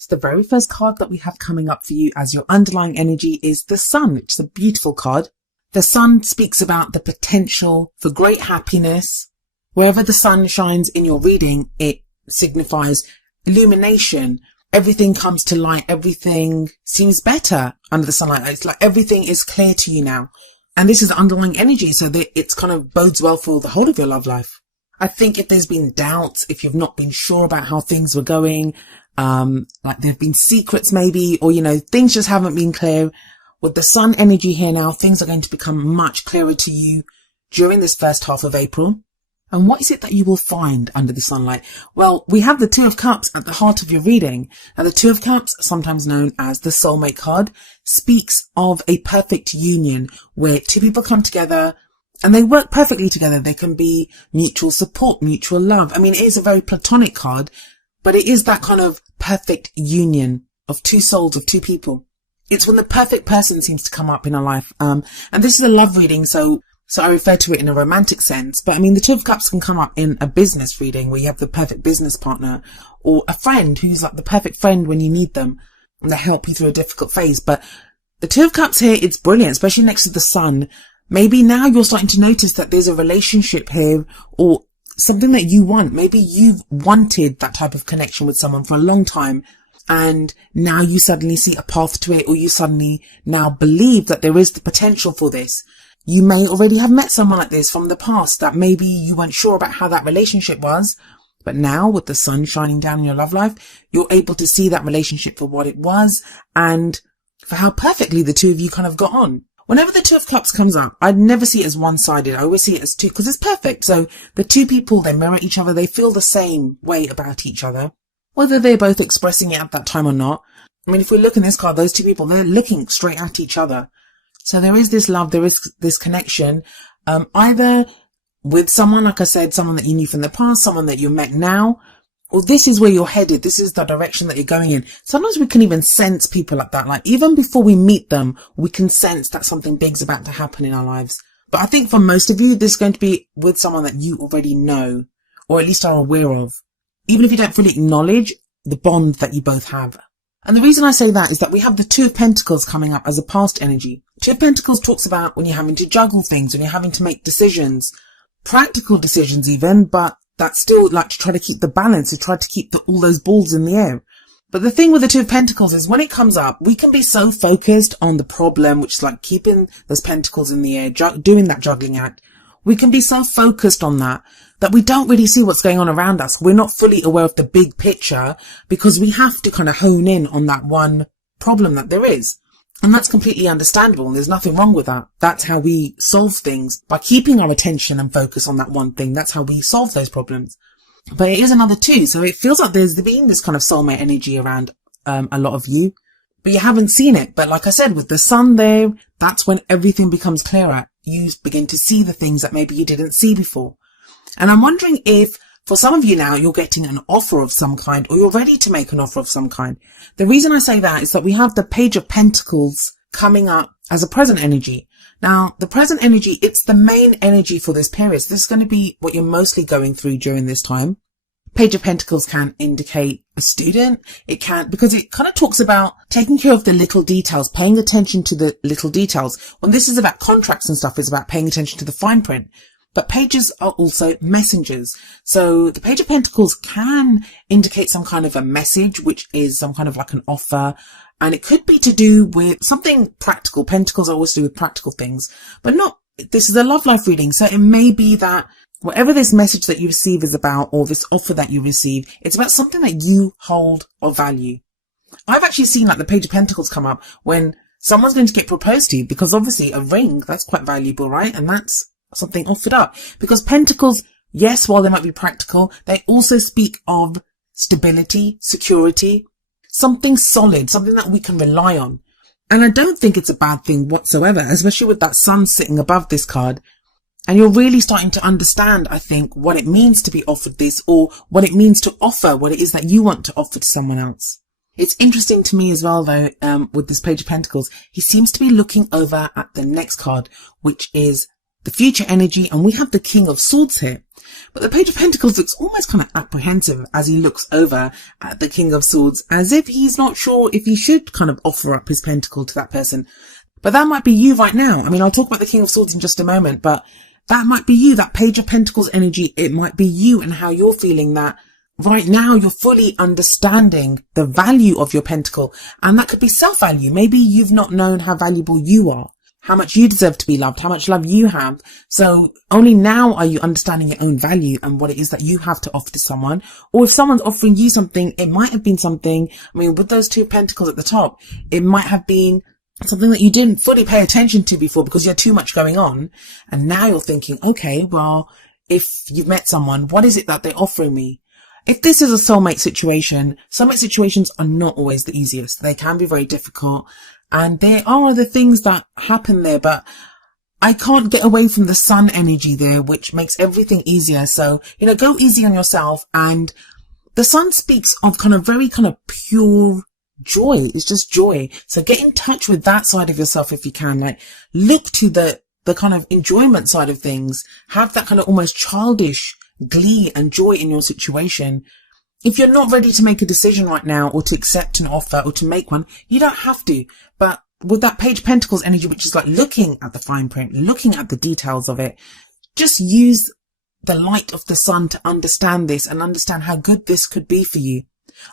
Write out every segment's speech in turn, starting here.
So the very first card that we have coming up for you as your underlying energy is the Sun, which is a beautiful card. The Sun speaks about the potential for great happiness. Wherever the sun shines in your reading, it signifies illumination. Everything comes to light. Everything seems better under the sunlight. It's like everything is clear to you now. And this is underlying energy, so that it's kind of bodes well for the whole of your love life. I think if there's been doubts, if you've not been sure about how things were going, like there have been secrets maybe, or, things just haven't been clear. With the Sun energy here now, things are going to become much clearer to you during this first half of April. And what is it that you will find under the sunlight? Well, we have the Two of Cups at the heart of your reading. Now, the Two of Cups, sometimes known as the soulmate card, speaks of a perfect union where two people come together and they work perfectly together. They can be mutual support, mutual love. I mean, it is a very platonic card, but it is that kind of perfect union of two souls, of two people. It's when the perfect person seems to come up in our life. And this is a love reading, so I refer to it in a romantic sense. But I mean, the Two of Cups can come up in a business reading where you have the perfect business partner, or a friend who's like the perfect friend when you need them and they help you through a difficult phase. But the Two of Cups here, it's brilliant, especially next to the Sun. Maybe now you're starting to notice that there's a relationship here or something that you want. Maybe you've wanted that type of connection with someone for a long time, and now you suddenly see a path to it, or you suddenly now believe that there is the potential for this. You may already have met someone like this from the past that maybe you weren't sure about how that relationship was. But now with the sun shining down in your love life, you're able to see that relationship for what it was and for how perfectly the two of you kind of got on. Whenever the Two of Cups comes up, I'd never see it as one-sided. I always see it as two because it's perfect. So the two people, they mirror each other. They feel the same way about each other, whether they're both expressing it at that time or not. I mean, if we look in this card, those two people, they're looking straight at each other. So there is this love, there is this connection, either with someone, like I said, someone that you knew from the past, someone that you met now, or this is where you're headed. This is the direction that you're going in. Sometimes we can even sense people like that. Like even before we meet them, we can sense that something big's about to happen in our lives. But I think for most of you, this is going to be with someone that you already know, or at least are aware of, even if you don't fully acknowledge the bond that you both have. And the reason I say that is that we have the Two of Pentacles coming up as a past energy. Two of Pentacles talks about when you're having to juggle things, when you're having to make decisions, practical decisions even, but that's still like to try to keep the balance, to try to keep all those balls in the air. But the thing with the Two of Pentacles is when it comes up, we can be so focused on the problem, which is like keeping those pentacles in the air, doing that juggling act. We can be so focused on that we don't really see what's going on around us. We're not fully aware of the big picture because we have to kind of hone in on that one problem that there is. And that's completely understandable. And there's nothing wrong with that. That's how we solve things, by keeping our attention and focus on that one thing. That's how we solve those problems. But it is another two. So it feels like there's been this kind of soulmate energy around a lot of you, but you haven't seen it. But like I said, with the sun there, that's when everything becomes clearer. You begin to see the things that maybe you didn't see before. And I'm wondering if for some of you now, you're getting an offer of some kind, or you're ready to make an offer of some kind. The reason I say that is that we have the Page of Pentacles coming up as a present energy. Now, the present energy, it's the main energy for this period. So this is going to be what you're mostly going through during this time. Page of Pentacles can indicate a student. It can, because it kind of talks about taking care of the little details, paying attention to the little details. When this is about contracts and stuff, it's about paying attention to the fine print. But pages are also messengers. So the Page of Pentacles can indicate some kind of a message, which is some kind of like an offer. And it could be to do with something practical. Pentacles are always to do with practical things, but not, this is a love life reading. So it may be that whatever this message that you receive is about, or this offer that you receive, it's about something that you hold or value. I've actually seen like the Page of Pentacles come up when someone's going to get proposed to, because obviously a ring, that's quite valuable, right? And that's something offered up, because pentacles, yes, while they might be practical, they also speak of stability, security, something solid, something that we can rely on. And I don't think it's a bad thing whatsoever, especially with that sun sitting above this card. And you're really starting to understand, I think, what it means to be offered this, or what it means to offer, what it is that you want to offer to someone else. It's interesting to me as well, though, with this Page of Pentacles, he seems to be looking over at the next card, which is the future energy, and we have the King of Swords here. But the Page of Pentacles looks almost kind of apprehensive as he looks over at the King of Swords, as if he's not sure if he should kind of offer up his pentacle to that person. But that might be you right now. I mean, I'll talk about the King of Swords in just a moment, but that might be you, that Page of Pentacles energy. It might be you and how you're feeling that right now you're fully understanding the value of your pentacle. And that could be self-value. Maybe you've not known how valuable you are, how much you deserve to be loved, how much love you have. So only now are you understanding your own value and what it is that you have to offer to someone. Or if someone's offering you something, it might have been something, I mean, with those two pentacles at the top, it might have been something that you didn't fully pay attention to before because you had too much going on. And now you're thinking, okay, well, if you've met someone, what is it that they're offering me? If this is a soulmate situation are not always the easiest. They can be very difficult. And there are other things that happen there, but I can't get away from the sun energy there, which makes everything easier. So, go easy on yourself. And the sun speaks of very pure joy. It's just joy. So get in touch with that side of yourself if you can. Like, look to the kind of enjoyment side of things. Have that kind of almost childish glee and joy in your situation. If you're not ready to make a decision right now, or to accept an offer, or to make one, you don't have to. But with that Page of Pentacles energy, which is like looking at the fine print, looking at the details of it, just use the light of the sun to understand this and understand how good this could be for you.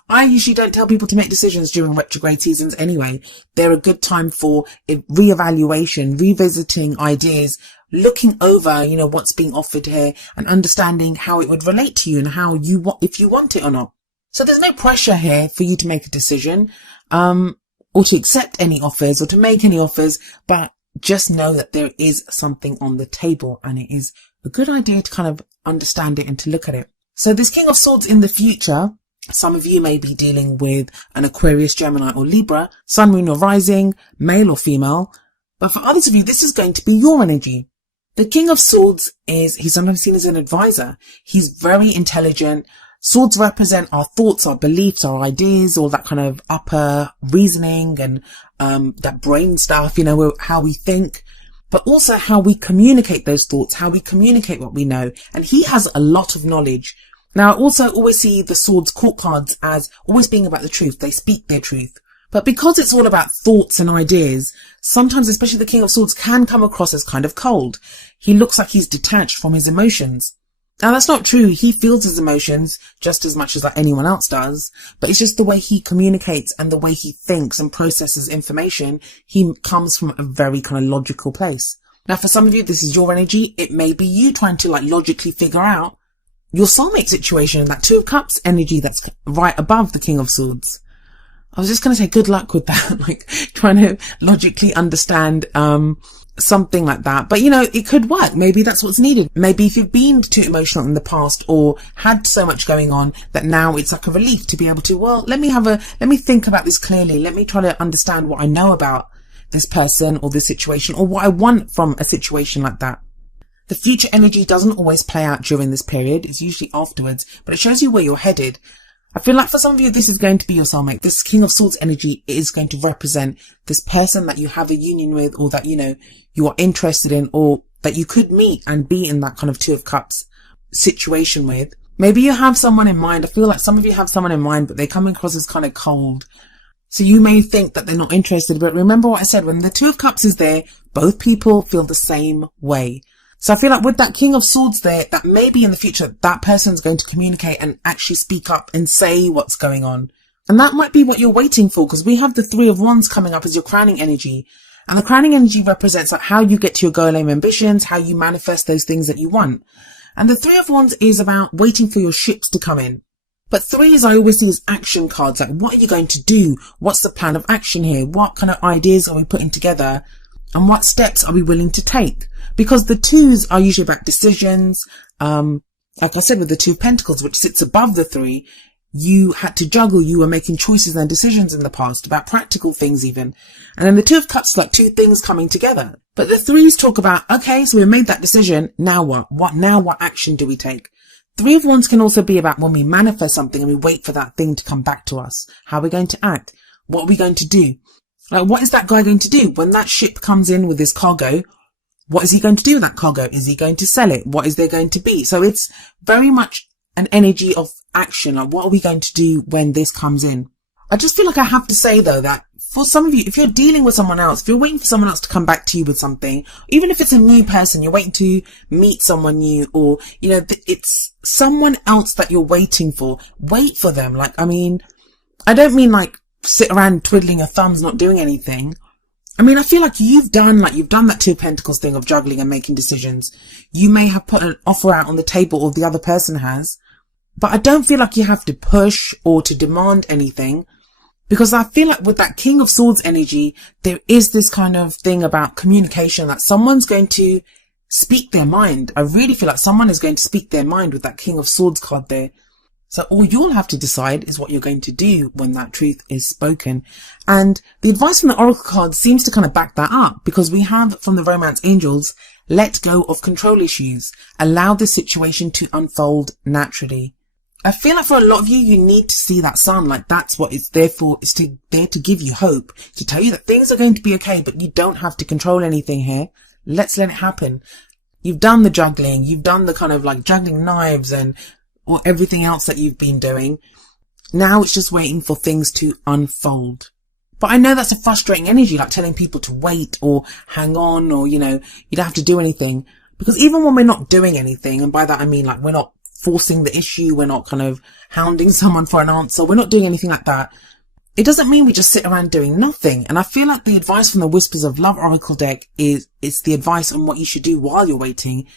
I usually don't tell people to make decisions during retrograde seasons anyway. They're a good time for reevaluation, revisiting ideas, looking over, what's being offered here and understanding how it would relate to you and how if you want it or not. So there's no pressure here for you to make a decision, or to accept any offers or to make any offers, but just know that there is something on the table and it is a good idea to kind of understand it and to look at it. So this King of Swords in the future, some of you may be dealing with an Aquarius, Gemini or Libra, Sun, Moon or Rising, male or female. But for others of you, this is going to be your energy. The King of Swords he's sometimes seen as an advisor. He's very intelligent. Swords represent our thoughts, our beliefs, our ideas, all that kind of upper reasoning and that brain stuff, how we think, but also how we communicate those thoughts, how we communicate what we know. And he has a lot of knowledge. Now, I also always see the Swords court cards as always being about the truth. They speak their truth. But because it's all about thoughts and ideas, sometimes, especially the King of Swords, can come across as kind of cold. He looks like he's detached from his emotions. Now, that's not true. He feels his emotions just as much as like anyone else does. But it's just the way he communicates and the way he thinks and processes information. He comes from a very kind of logical place. Now, for some of you, this is your energy. It may be you trying to logically figure out your soulmate situation, that Two of Cups energy that's right above the King of Swords. I was just going to say good luck with that, trying to logically understand something like that. But, it could work. Maybe that's what's needed. Maybe if you've been too emotional in the past or had so much going on that now it's like a relief to be able to, let me think about this clearly. Let me try to understand what I know about this person or this situation or what I want from a situation like that. The future energy doesn't always play out during this period. It's usually afterwards, but it shows you where you're headed. I feel like for some of you, this is going to be your soulmate. This King of Swords energy is going to represent this person that you have a union with or that, you are interested in or that you could meet and be in that kind of Two of Cups situation with. Maybe you have someone in mind. I feel like some of you have someone in mind, but they come across as kind of cold. So you may think that they're not interested, but remember what I said, when the Two of Cups is there, both people feel the same way. So I feel like with that King of Swords there, that maybe in the future, that person's going to communicate and actually speak up and say what's going on. And that might be what you're waiting for, because we have the Three of Wands coming up as your crowning energy. And the crowning energy represents how you get to your goal and ambitions, how you manifest those things that you want. And the Three of Wands is about waiting for your ships to come in. But threes I always see as action cards. Like, what are you going to do? What's the plan of action here? What kind of ideas are we putting together? And what steps are we willing to take? Because the twos are usually about decisions. Like I said, with the Two of Pentacles, which sits above the three, you had to juggle. You were making choices and decisions in the past about practical things even. And then the Two of Cups, like two things coming together. But the threes talk about, okay, so we made that decision. Now what? What action do we take? Three of Wands can also be about when we manifest something and we wait for that thing to come back to us. How are we going to act? What are we going to do? Like, what is that guy going to do? When that ship comes in with his cargo, What is he going to do with that cargo? Is he going to sell it? What is there going to be? So it's very much an energy of action. Like, what are we going to do when this comes in? I just feel like I have to say though that for some of you, if you're dealing with someone else, if you're waiting for someone else to come back to you with something, even if it's a new person, you're waiting to meet someone new, or, you know, it's someone else that you're waiting for, wait for them. Like, I mean, I don't mean like sit around twiddling your thumbs, not doing anything. I mean, I feel like you've done that Two of Pentacles thing of juggling and making decisions. You may have put an offer out on the table, or the other person has, but I don't feel like you have to push or to demand anything. Because I feel like with that King of Swords energy, there is this kind of thing about communication, that someone's going to speak their mind. I really feel like someone is going to speak their mind with that King of Swords card there. So all you'll have to decide is what you're going to do when that truth is spoken. And the advice from the Oracle card seems to kind of back that up, because we have from the Romance Angels, let go of control issues. Allow the situation to unfold naturally. I feel like for a lot of you, you need to see that sun. Like, that's what it's there for. It's there to give you hope, to tell you that things are going to be okay, but you don't have to control anything here. Let's let it happen. You've done the juggling. You've done the kind of like juggling knives or everything else that you've been doing. Now it's just waiting for things to unfold. But I know that's a frustrating energy, like telling people to wait or hang on, or, you know, you don't have to do anything. Because even when we're not doing anything, and by that I mean like we're not forcing the issue, we're not kind of hounding someone for an answer, we're not doing anything like that, it doesn't mean we just sit around doing nothing. And I feel like the advice from the Whispers of Love Oracle deck it's the advice on what you should do while you're waiting.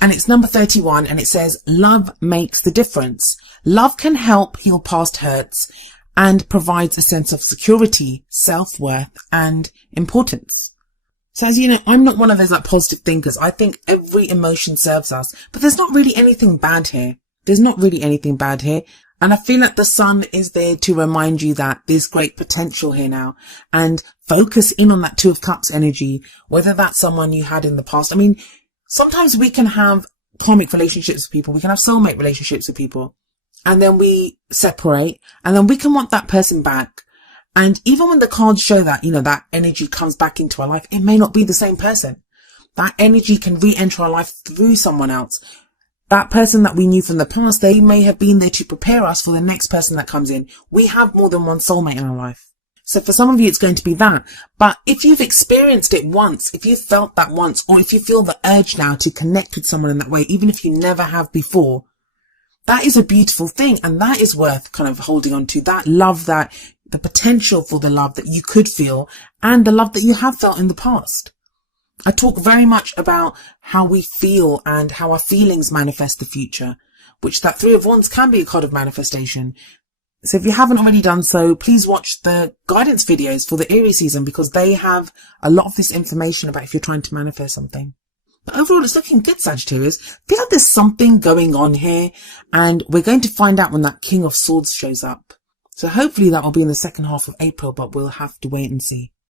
And it's number 31, and it says, love makes the difference. Love can help heal past hurts and provides a sense of security, self-worth and importance. So as you know, I'm not one of those like positive thinkers. I think every emotion serves us, but there's not really anything bad here. There's not really anything bad here. And I feel like the sun is there to remind you that there's great potential here now, and focus in on that Two of Cups energy, whether that's someone you had in the past. I mean, sometimes we can have karmic relationships with people. We can have soulmate relationships with people, and then we separate, and then we can want that person back. And even when the cards show that, you know, that energy comes back into our life, it may not be the same person. That energy can re-enter our life through someone else. That person that we knew from the past, they may have been there to prepare us for the next person that comes in. We have more than one soulmate in our life. So for some of you, it's going to be that. But if you've experienced it once, if you've felt that once, or if you feel the urge now to connect with someone in that way, even if you never have before, that is a beautiful thing. And that is worth kind of holding on to. That love, that the potential for the love that you could feel, and the love that you have felt in the past. I talk very much about how we feel and how our feelings manifest the future, which that Three of Wands can be a card of manifestation. So if you haven't already done so, please watch the guidance videos for the Aries season, because they have a lot of this information about if you're trying to manifest something. But overall, it's looking good, Sagittarius. I feel like there's something going on here, and we're going to find out when that King of Swords shows up. So hopefully that will be in the second half of April, but we'll have to wait and see.